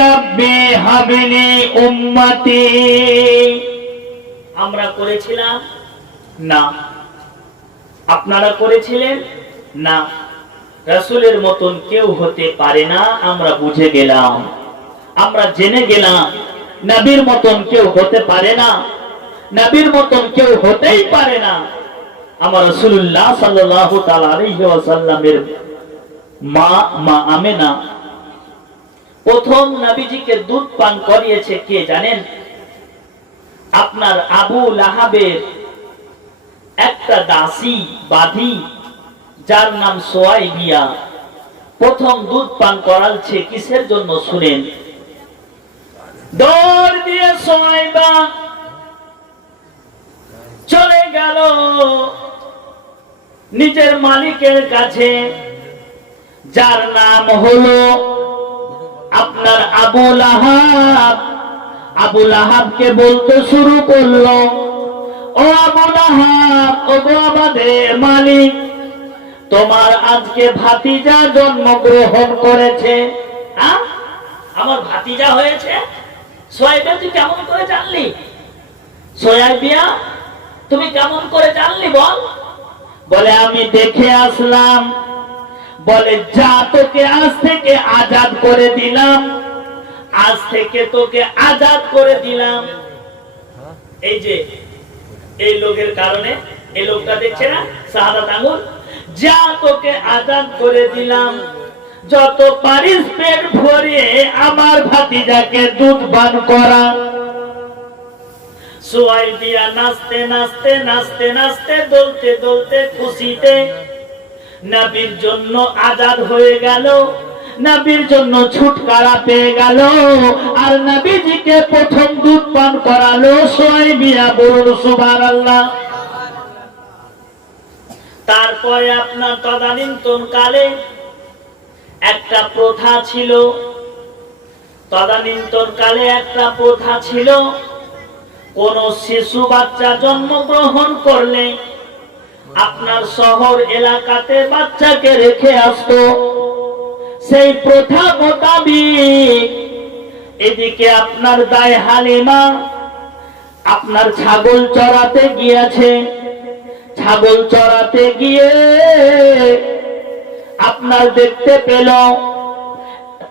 রব্বি হাবলি উম্মতি। আমরা করেছিলাম না, আপনারা করেছিলেন না। রাসূলের মতন কেউ হতে পারে না, আমরা বুঝে গেলাম, আমরা জেনে গেলাম। নবীর মতন কেউ হতে পারে না, নবীর মতন কেউ হতেই পারে না। আমার রাসূলুল্লাহ সাল্লাল্লাহু তাআলা আলাইহি ওয়াসাল্লামের মা আমেনা প্রথম নবীজিকে দুধ পান করিয়েছে কে জানেন? আপনার আবু লাহাবের একটা দাসী বাদী, যার নাম সোয়াইবিয়া, প্রথম দুধ পান করালছে কিসের জন্য শুনেন। দৌড় দিয়ে সোয়াইবা চলে গেল নিজের মালিকের কাছে, যার নাম হলো আপনার আবু লাহাব। আবু লাহাবকে বলতে শুরু করলো, ও আবু লাহাব, ও গো আমাদের মালিক, তোমার আজকে ভাতিজা জন্মগ্রহণ করেছে। আমার ভাতিজা হয়েছে? সোয়াইবিয়া তুই কেমন করে জানলি? সোয়াইবিয়া তুমি কেমন করে জানলি বল? বলে আমি দেখে আসলাম। বলে যা, তোকে আজ থেকে আজাদ করে দিলাম, আজ থেকে তোকে আজাদ করে দিলাম। এই যে এই লোকের কারণে, এই লোকটা দেখছে না শাহাদাত আঙ্গুল, যা তোকে আজাদ করে দিলাম, যত পারিস পেট ভরে আমার ভাতিজাকে দুধ পান করা। সুয়াইবিয়া নাচতে নাচতে নাচতে নাচতে দোলতে দোলতে খুশিতে নবীর জন্য আজাদ হয়ে গেল, নবীর জন্য ছুটকারা পেয়ে গেল। আর নবীজিকে প্রথম দুধ পান করালো সুয়াইবিয়া। বলুন সুবহানাল্লাহ। তারপরে আপনার তদানীন্তন কালে একটা প্রথা ছিল, তদানীন্তন কালে একটা প্রথা ছিল, কোন শিশু বাচ্চা জন্মগ্রহণ করলে আপনার শহর এলাকাতে বাচ্চাকে রেখে আসতো। সেই প্রথা মোতাবেক এদিকে আপনার দায় হালিমা আপনার ছাগল চড়াতে গিয়েছে। ছাগল চড়াতে গিয়ে আপনার দেখতে পেল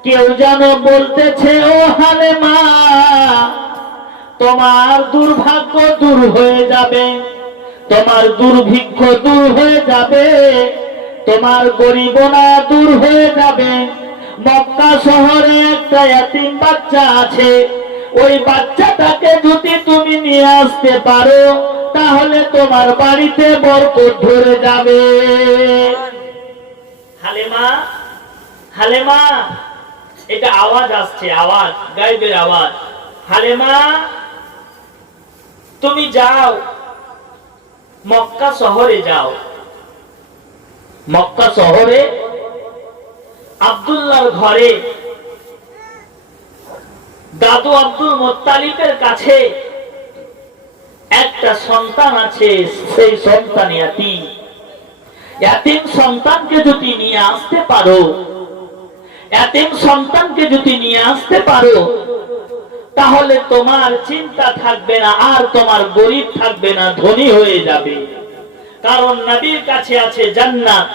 কেউ যেন বলতেছে, ও হালিমা তোমার দুর্ভাগ্য দূর হয়ে যাবে, তোমার দুর্ভিক্ষ দূর হয়ে যাবে, তোমার গরিবনা দূর হয়ে যাবে। মক্কা শহরে একটা ইয়াতীম বাচ্চা আছে, ওই বাচ্চাটাকে যদি তুমি নিয়ে আসতে পারো তাহলে তোমার বাড়িতে বরকত ধরে যাবে। হালিমা, হালিমা, এটা আওয়াজ আসছে, আওয়াজ, গায়েবের আওয়াজ। হালিমা তুমি যাও, মক্কা শহরে যাও। মক্কা শহরে আব্দুল্লাহর ঘরে দাদু আব্দুল মুত্তালিবের কাছে একটা সন্তান আছে, সেই সন্তান ইয়াতীম। ইয়াতীম সন্তানকে যদি নিয়ে আসতে পারো, ইয়াতীম সন্তানকে যদি নিয়ে আসতে পারো তাহলে তোমার চিন্তা থাকবে না, আর তোমার গরিব থাকবে না, ধনী হয়ে যাবে। কারণ নবীর কাছে আছে জান্নাত,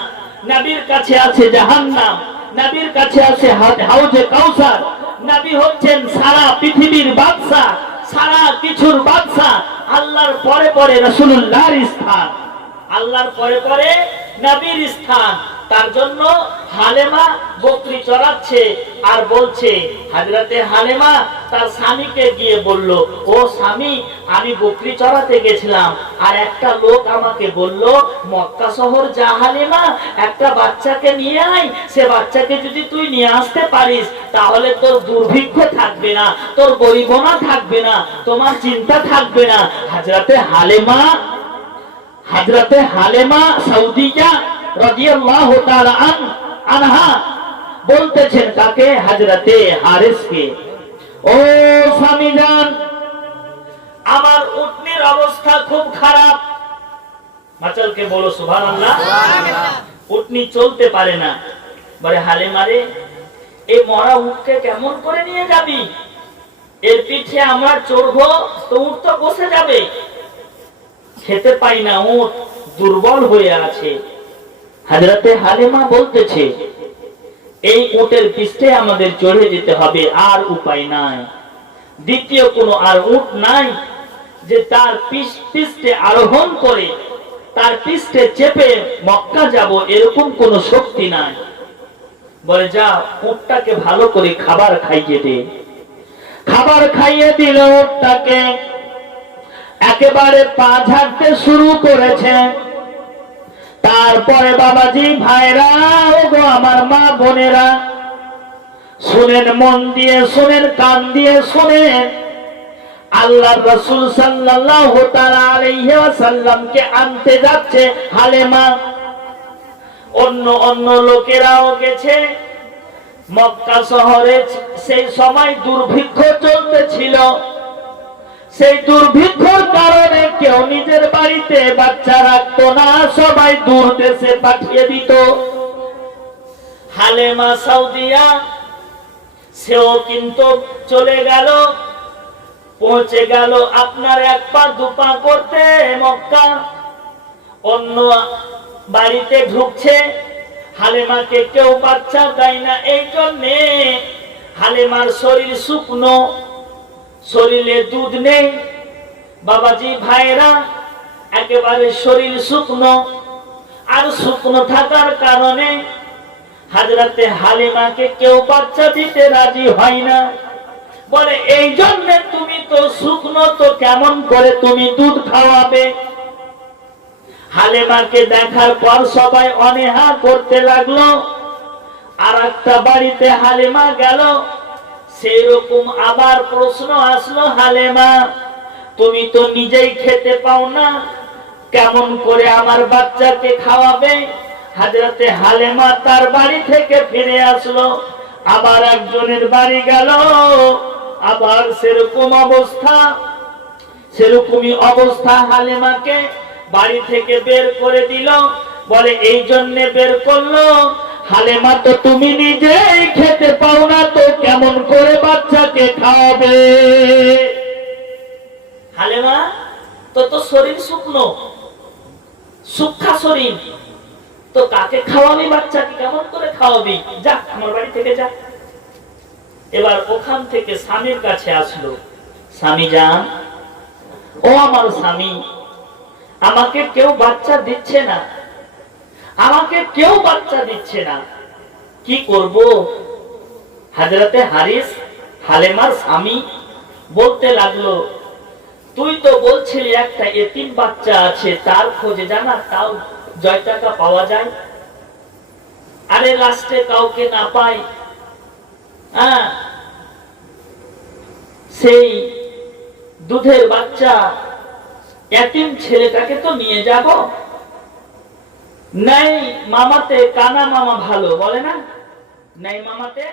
নবীর কাছে আছে জাহান্নাম, নবীর কাছে আছে হাউজে কাউসার। নবী হচ্ছেন সারা পৃথিবীর বাদশা, সারা কিছুর বাদশা। আল্লাহর পরে পরে রাসূলুল্লাহর স্থান, আল্লাহর পরে পরে নবীর স্থান। তার জন্য হালেমা বকরি চড়াচ্ছে আর বলছে, হযরতে হালেমা তার স্বামীকে গিয়ে বলল, ও স্বামী আমি বকরি চড়াতে গেছিলাম আর একটা লোক আমাকে বলল মক্কা শহর যা হালেমা, একটা বাচ্চাকে নিয়ে আয়, সে বাচ্চাকে যদি তুই নিয়ে আসতে পারিস তাহলে তোর দুর্ভিক্ষ থাকবে না, তোর গরিবনা থাকবে না, তোমার চিন্তা থাকবে না। হযরতে হালেমা, হযরতে হালেমা সাউদিয়া রাদিয়াল্লাহু তাআলা আনহা বলতেছেন কাকে? হযরতে হারিসকে, ও স্বামী জান আমার উটনির অবস্থা খুব খারাপ। মাচালকে বলো সুবহানাল্লাহ। উটনি চলতে পারে না। বলে হালেমা রে, এই মরা উটকে কেমন করে নিয়ে যাবি? এর পিঠে আমরা চড়বো তো উট তো বসে যাবে। খেতে পাই না, উট দুর্বল হয়ে আছে। হযরতে হালিমা বলতেছে, এই উটের পিঠে আমাদের চড়ে যেতে হবে, আর উপায় নাই। দ্বিতীয় কোনো আর উট নাই যে তার পিঠে আরোহণ করে তার পিঠে চেপে মক্কা যাব, এরকম কোন শক্তি নাই। বলে যা উটটাকে ভালো করে খাবার খাইয়ে দে। খাবার খাইয়ে দিল উটটাকে, একেবারে পা ঝাড়তে শুরু করেছে। তারপরে বাবাজি ভাইরা, ওগো আমার মা বোনেরা শুনেন, মন দিয়ে শুনেন, কান দিয়ে শুনেন। আল্লাহর রাসূল সাল্লাল্লাহু তাআলা আলাইহি ওয়াসাল্লামকে আনতে যাচ্ছে হালেমা। অন্য অন্য লোকেরাও গেছে। মক্কা শহরে সেই সময় দুর্ভিক্ষ চলতেছিল। সেই দুর্ভিক্ষর কারণে কেউ নিজের বাড়িতে বাচ্চা রাখতো না, সবাই দূর দেশে পাঠিয়ে দিত। হালেমা সাউদিয়া সেও কিন্তু চলে গেল, পৌঁছে গেল আপনার এক পা দুপা করতে মক্কা। অন্য বাড়িতে ঢুকছে, হালেমাকে কেউ বাচ্চা দেয় না। এই জন্যে হালেমার শরীর শুকনো, শরীরে দুধ নেই। বাবাজি ভাইরা একেবারে শরীর শুকনো, আর শুকনো থাকার কারণে হযরতে হালিমাকে কেউ বাচ্চা দিতে রাজি হয় না। বলে এই জন্য তুমি তো শুকনো, তো কেমন করে তুমি দুধ খাওয়াবে? হালেমাকে দেখার পর সবাই অনীহা করতে লাগলো। আর একটা বাড়িতে হালেমা গেল, সেই রকম আবার প্রশ্ন আসলো, হালেমা তুমি তো নিজেই খেতে পাও না, কেমন করে আমার বাচ্চাকে খাওয়াবে? হযরতে হালেমা তার বাড়ি থেকে ফিরে আসলো, আবার একজনের বাড়ি গেল, আবার সেরকম অবস্থা। সেরকমই অবস্থা, হালেমাকে বাড়ি থেকে বের করে দিল। বলে এই জন্য বের করলো, হালেমা তো তুমি নিজেই খেতে পাও না, তো কেমন করে বাচ্চাকে খাওয়াবে? হালেমা তো শরীর শুকনো, সুক্ষা শরীর, তো কাকে খাওয়াবি? বাচ্চাকে কেমন করে খাওয়াবি? যা আমার বাড়ি থেকে যা। এবার ওখান থেকে স্বামীর কাছে আসলো, স্বামী যান, ও আমার স্বামী, আমাকে কেউ বাচ্চা দিচ্ছে না, আমাকে কেউ বাচ্চা দিচ্ছে না, কি করব? হযরতে হারিস, হালেমার স্বামী, বলতে লাগলো, তুই তো বলছিলি একটা এতিম বাচ্চা আছে, তার খোঁজে জানা, তাও 10 টাকা পাওয়া যায়। আরে লাস্টে কাউকে না পাই, সেই দুধের বাচ্চা এতিম ছেলেটাকে তো নিয়ে যাব। নাই মামাতে কানা মামা ভালো, বলে না, নাই মামাতে